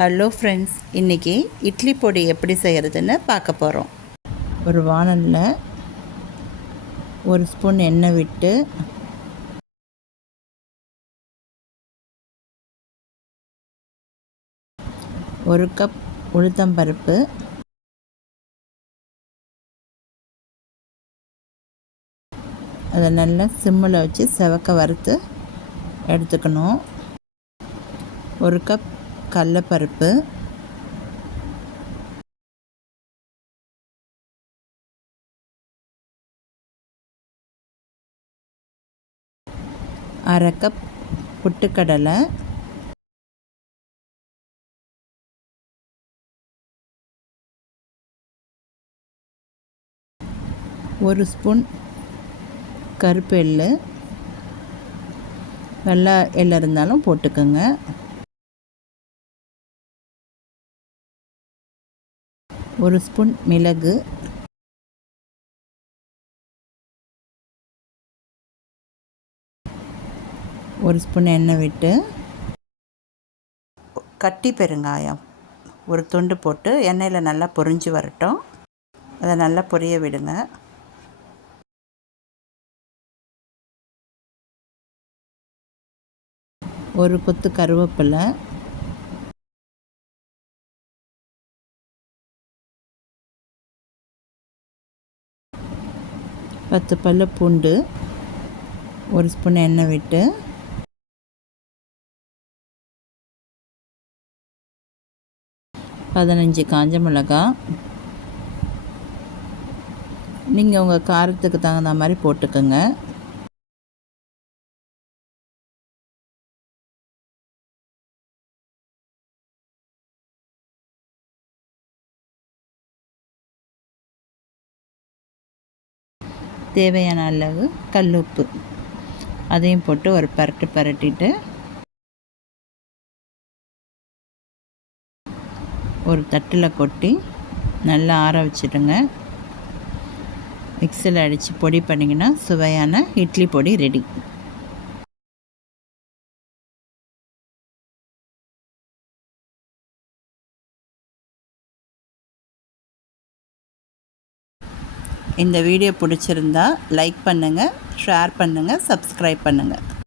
Hello friends, இன்றைக்கி இட்லி பொடி எப்படி செய்கிறதுன்னு பார்க்க போகிறோம். ஒரு வாணலில் 1 ஸ்பூன் எண்ணெய் விட்டு ஒரு கப் உளுத்தம்பருப்பு, அதை நல்லா சிம்மில் வச்சு செவக்க வறுத்து எடுத்துக்கணும். 1 கப் கடலைப்பருப்பு, 1/2 கப் பொட்டுக்கடலை, 1 ஸ்பூன் கருப்பு எள்ளு, வெள்ளை எள்ளு இருந்தாலும் போட்டுக்கோங்க. 1 ஸ்பூன் மிளகு, 1 ஸ்பூன் எண்ணெய் விட்டு கட்டி பெருங்காயம் 1 துண்டு போட்டு எண்ணெயில் நல்லா பொரிஞ்சு வரட்டும். அதை நல்லா பொரிய விடுங்க. ஒரு கொத்து கருவேப்பிலை, 10 பல்லு பூண்டு, 1 ஸ்பூன் எண்ணெய் விட்டு பதினஞ்சு காஞ்ச மிளகாய், நீங்கள் உங்கள் காரத்துக்கு தகுந்த மாதிரி போட்டுக்கோங்க. தேவையான அளவு கல்லுப்பு அதையும் போட்டு ஒரு பரட்டிட்டு ஒரு தட்டில் கொட்டி நல்லா ஆற வச்சுடுங்க. மிக்ஸியில் அடித்து பொடி பண்ணிங்கன்னா சுவையான இட்லி பொடி ரெடி. இந்த வீடியோ பிடிச்சிருந்தா லைக் பண்ணுங்கள், ஷேர் பண்ணுங்கள், சப்ஸ்கிரைப் பண்ணுங்கள்.